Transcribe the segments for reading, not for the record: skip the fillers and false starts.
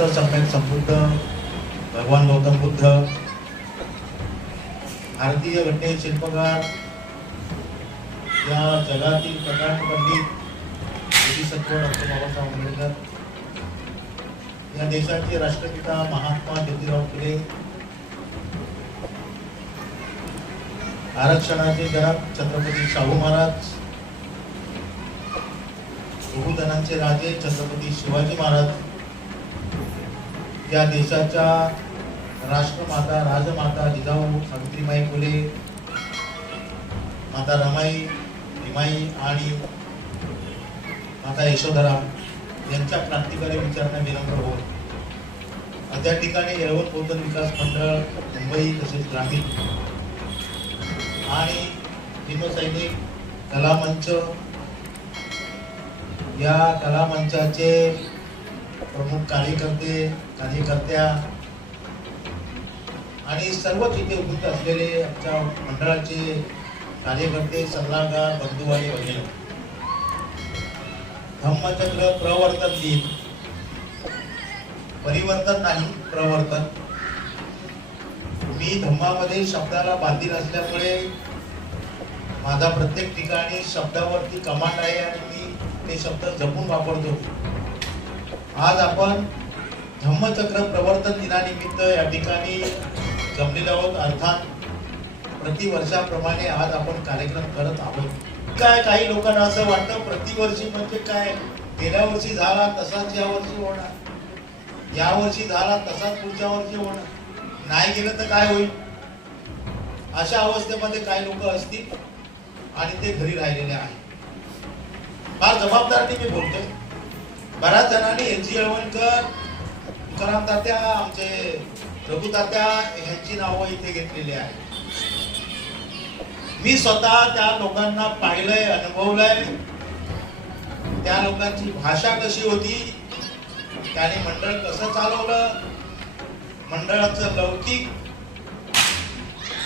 समर्थ सम्यक संबुद्ध भगवान गौतम बुद्ध, भारतीय घटने शिल्पकार, या जगातील प्रकांड पंडित बोधिसत्व डॉक्टर बाबासाहेब आंबेडकर, या देशाचे राष्ट्रपिता महात्मा ज्योतिराव फुले, आरक्षणाचे जनक छत्रपती शाहू महाराज, बहुधनांचे राजे छत्रपती शिवाजी महाराज, या देशाच्या राष्ट्रमाता राजमाता जिजाऊ सावित्रीबाई फुले, माता रमाई, भीमाई आणि माता यशोधरा यांच्या क्रांतिकारी विचारांना विनम्र होत त्या ठिकाणी येळवण बौद्ध विकास मंडळ मुंबई तसेच ग्रामीण आणि भीमसैनिक कलामंच, या कलामंचाचे प्रमुख कार्यकर्त्या आणि सर्वच इथे उपस्थित असलेले आमच्या मंडळाचे कार्यकर्ते, सल्लागार, बंधू आणि भगिनी, धम्मचक्र प्रवर्तन दिन, परिवर्तन नाही प्रवर्तन. मी धम्मामध्ये शब्दाला बांधील असल्यामुळे माझा प्रत्येक ठिकाणी शब्दावरती कमांड आहे आणि मी ते शब्द जपून वापरतो. आज आपण धम्मचक्र प्रवर्तन दिनानिमित्त या ठिकाणी जमलेलो आहोत. अर्थात प्रतिवर्षाप्रमाणे आज आपण कार्यक्रम करत आहोत. काही लोकांना असं वाटतं प्रतिवर्षी म्हणजे काय, गेल्या वर्षी झाला तसाच या वर्षी होणार, या वर्षी झाला तसाच पुढच्या वर्षी होणार, नाही गेलं तर काय होईल, अशा अवस्थेमध्ये काही लोक असतील आणि ते घरी राहिलेले आहेत. फार जबाबदारीने मी बोलतोय. बऱ्याच जणांनी एनजी येळवणकर, तुकाराम तात्या, आमचे रघु तात्या यांची नावं इथे घेतलेली आहेत. मी स्वतः त्या लोकांना पाहिलंय, अनुभवलंय. त्या लोकांची भाषा कशी होती, त्याने मंडळ कसं चालवलं, मंडळाचं लौकिक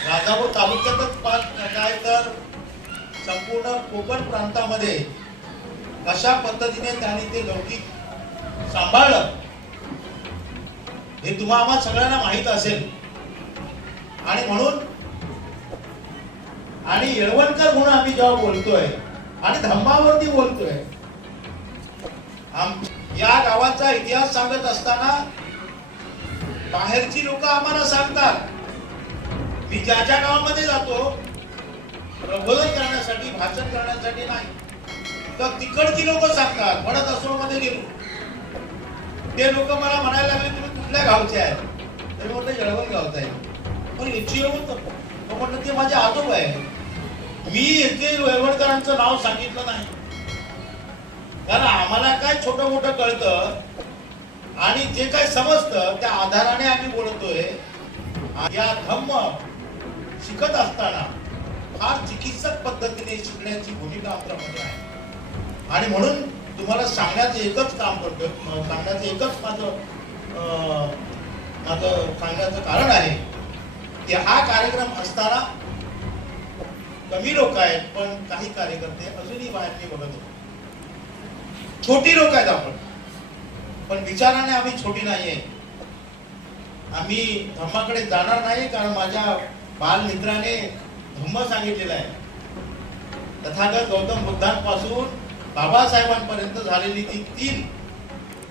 राजापूर तालुक्यातच काय तर संपूर्ण कोकण प्रांतामध्ये अशा पद्धतीने त्यांनी ते लौकिक सांभाळलं हे तुम्हा आम्हा सगळ्यांना माहित असेल. आणि म्हणून आणि येळवणकर म्हणून आम्ही जेव्हा बोलतोय आणि धम्मावरती बोलतोय, या गावाचा इतिहास सांगत असताना बाहेरची लोक आम्हाला सांगतात, मी ज्या ज्या गावामध्ये जातो प्रबोधन करण्यासाठी, भाषण करण्यासाठी नाही, तर तिकडची लोक सांगतात. वडद असो मध्ये गेलो, ते लोक मला म्हणायला लागले तुम्ही कुठल्या गावचे आहेत, तर मी म्हटलं येळवण गावचा आहे. पण याची येळवण म्हटलं ते माझे आजोबा आहे. मी इथे येळवणकरांचं नाव सांगितलं नाही, कारण आम्हाला काय छोटं मोठं कळतं आणि जे काय समजतं त्या आधाराने आम्ही बोलतोय. या धम्म शिकत असताना फार चिकित्सक पद्धतीने शिकण्याची भूमिका आमच्यामध्ये आहे. आणि म्हणून तुम्हाला सांगण्याचं एकच काम करतोय, सांगण्याचं एकच माझं सांगण्याचं कारण आहे की हा कार्यक्रम असताना कमी लोक आहेत, पण काही कार्यकर्ते अजूनही बाहेर मी बघत होतो. छोटी लोक आहेत आपण, पण विचाराने आम्ही छोटी नाहीये. आम्ही धम्माकडे जाणार नाही, कारण माझ्या बालमित्राने धम्म सांगितलेलं आहे. तथागत गौतम बुद्धांपासून बाबासाहेबांपर्यंत झालेली ती 3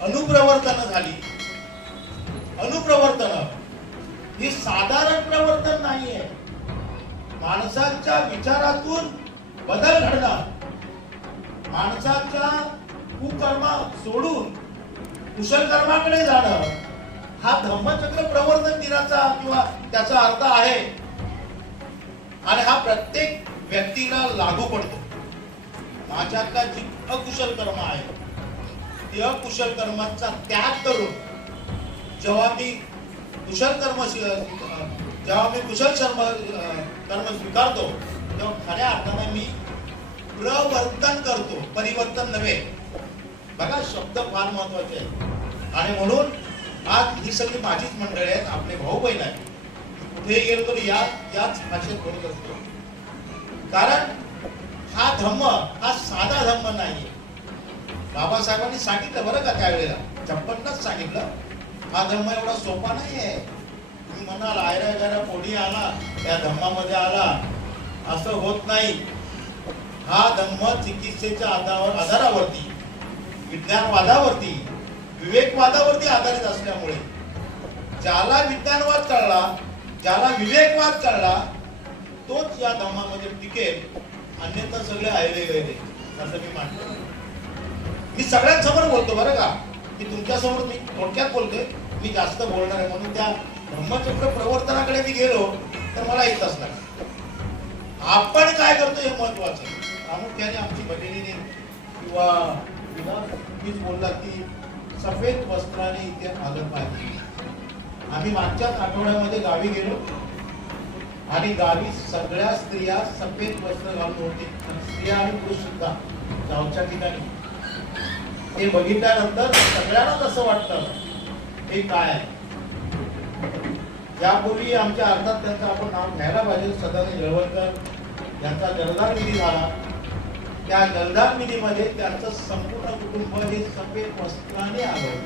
अनुप्रवर्तन झाली. अनुप्रवर्तन ही साधारण प्रवर्तन नाहीये. माणसाच्या विचारातून बदल घडणं, माणसाच्या कुकर्म सोडून कुशल कर्माकडे जाणं, हा धम्मचक्र प्रवर्तन दिनाचा किंवा त्याचा अर्थ आहे. आणि हा प्रत्येक व्यक्तीला लागू पडतो. माझ्यातला जी अकुशल कर्म आहे, ते अकुशल कर्माचा त्याग करून जेव्हा मी कुशल कर्म स्वीकारतो, तेव्हा खऱ्या अर्थाने मी प्रवर्तन करतो, परिवर्तन नव्हे. बघा, शब्द फार महत्वाचे आहेत. आणि म्हणून आज ही सगळी माझीच मंडळी आहेत, आपले भाऊ बहीण आहेत. कुठेही गेलो तर याच भाषेत बोलत असतो. कारण हा धम्म हा साधा धम्म नाहीये. बाबासाहेबांनी सांगितलं बरं का, त्यावेळेला 56 सांगितलं हा धम्म एवढा सोपा नाही आहे. तुम्ही म्हणाल आयरा गायरा कोणी आला या धम्मामध्ये आला, असं होत नाही. हा धम्म चिकित्सेच्या आधारावरती, विज्ञानवादावरती, विवेकवादावरती आधारित असल्यामुळे ज्याला विज्ञानवाद कळला, ज्याला विवेकवाद कळला, तोच या धम्मामध्ये टिकेल. अन्यथा सगळे आयरे गैरे असं मी मानतो. मी सगळ्यांसमोर बोलतो बरं का, की तुमच्यासमोर मी थोडक्यात बोलतोय, मी जास्त बोलणार आहे. म्हणून त्या धम्मचक्र प्रवर्तनाकडे मी गेलो तर मला येतच नाही. आपण काय करतो हे महत्वाचं आहे. प्रामुख्याने आमची भगिनीने किंवा तुम्हीच बोलला की सफेद वस्त्राने इथे आलं पाहिजे. आम्ही मागच्याच आठवड्यामध्ये गावी गेलो आणि गावी सगळ्या स्त्रिया सफेद वस्त्र घालून होते, स्त्रिया आणि पुरुष सुद्धा गावच्या ठिकाणी. हे बघितल्यानंतर सगळ्यांना कसं वाटतं हे काय आहे. यापूर्वी आमच्या अर्थात त्यांचं आपण नाव घ्यायला पाहिजे, सदानंद जळवलकर यांचा जलदार विधी झाला. त्या जलदार विधीमध्ये त्यांचं संपूर्ण कुटुंब हे सफेद वस्त्राने आलं.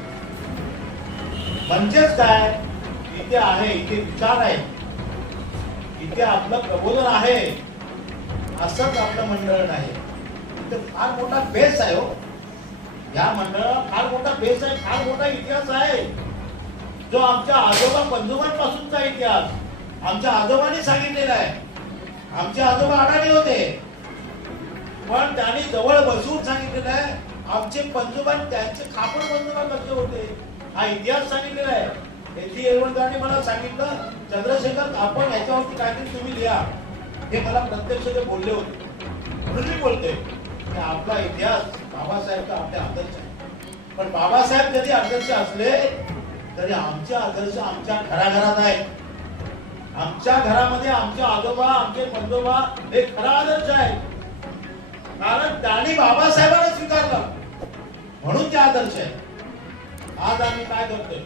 म्हणजेच काय, इथे आहे, इथे विचार आहे, इथे आपलं प्रबोधन आहे. असंच आपलं मंडळ नाही, इथे फार मोठा बेस आहे. हो, या मंडळाला फार मोठा बेस आहे, फार मोठा इतिहास आहे, जो आमच्या आजोबा पंजोबांपासूनचा इतिहास आमच्या आजोबांनी सांगितलेला आहे. आमचे आजोबा अडाणी होते, पण त्यांनी जवळ बसून सांगितलेलं आहे. आमचे पंजोबां त्यांचे खापड पंजोबा कसे होते हा इतिहास सांगितलेला आहे. एची येळवणकरांनी मला सांगितलं, चंद्रशेखर आपण याच्यावरती काहीतरी तुम्ही लिहा. हे मला प्रत्यक्ष ते बोलले होते. म्हणून मी बोलतोय की आपला इतिहास बाबासाहेबचा आपले आदर्श आहे. पण बाबासाहेब जरी आदर्श असले तरी आमचे आदर्श आमच्या घराघरात आहेत. आमच्या घरामध्ये आमचे आजोबा, आमचे पंजोबा हे खरा आदर्श आहे. कारण त्यांनी बाबासाहेबांना स्वीकारला म्हणून ते आदर्श आहे. आज आम्ही काय करतोय,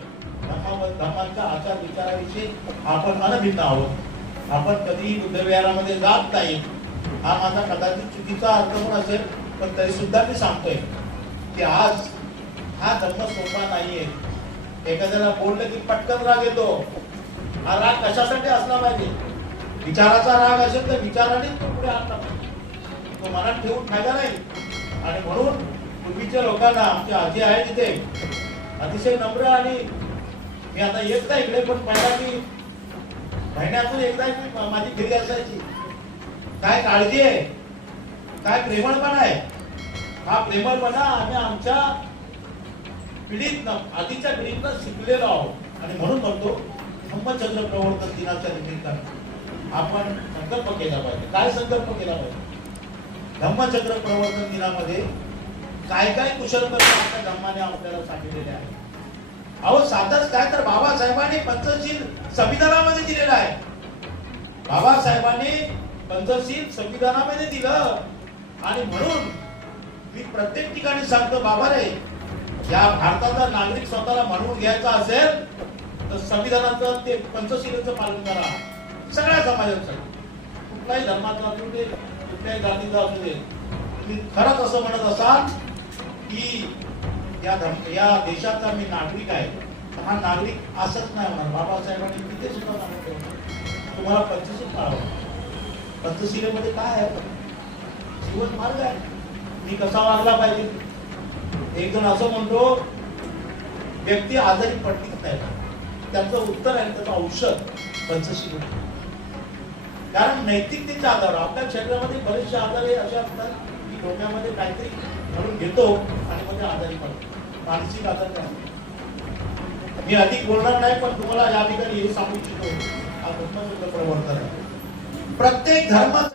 धर्मांच्या आचार विचाराविषयी आपण अनभिन्न आहोत. आपण कधीही बुद्धविहारामध्ये जात नाही. हा माझा कदाचित चुकीचा अर्थ पण असेल, पण तरी सुद्धा मी सांगतोय की आज हा धर्म सोपा नाहीये. एखाद्याला बोललं की पटकन राग येतो. हा राग कशासाठी असला पाहिजे? विचाराचा राग असेल तर विचाराने तो पुढे आणला पाहिजे, तो मनात ठेवून फायदा नाही. आणि म्हणून पूर्वीच्या लोकांना, आमचे आजी आहे तिथे अतिशय नम्र, आणि मी आता येत नाही इकडे, पण पहिला मी महिन्यातून एकदा माझी फेरी असायची. काय काळजी आहे, काय प्रेमळपणा आहे. हा प्रेमळपणा आम्ही आमच्या पिढीत आधीच्या पिढीतनं शिकलेलो आहोत. आणि म्हणून म्हणतो धम्मचक्र प्रवर्तन दिनाच्या निमित्तानं आपण संकल्प केला पाहिजे. काय संकल्प केला पाहिजे? धम्मचक्र प्रवर्तन दिनामध्ये काय काय कुशल कर्म आपल्या धम्माने आपल्याला सांगितलेले आहे. अहो साधच काय तर बाबासाहेबांनी पंचशील संविधानामध्ये दिलेलं आहे. बाबासाहेबांनी पंचशील संविधानामध्ये दिलं. आणि म्हणून मी प्रत्येक ठिकाणी सांगतो, बाबा रे, या भारताचा नागरिक स्वतःला म्हणून घ्यायचा असेल तर संविधानाचं ते पंचशीलचं पालन करा. सगळ्या समाजासाठी, कुठल्याही धर्माचा असू दे, कुठल्याही जातीचा असू दे. तुम्ही खरंच असं म्हणत असाल की या देशाचा मी नागरिक आहे, हा नागरिक असंच नाही होणार. बाबासाहेबांनी तिथे सुद्धा सांगितलं तुम्हाला पंचशील पाळावं. पंचशीलेमध्ये काय आहे? जीवन मार्ग आहे, मी कसा वागला पाहिजे. एक जण असं म्हणतो, व्यक्ती आजारी पडतीच नाही, त्याचं उत्तर आहे त्याचं औषध पंचशील. कारण नैतिकतेच्या आधार आपल्या शरीरामध्ये बरेचसे आजार हे असे असतात की डोक्यामध्ये काहीतरी म्हणून घेतो आणि मध्ये आजारी पडतो. मानसिक आजार काय, मी अधिक बोलणार नाही, पण तुम्हाला या ठिकाणी हे सांगू इच्छितो, हा धर्मचक्र प्रवर्तन आहे. प्रत्येक धर्म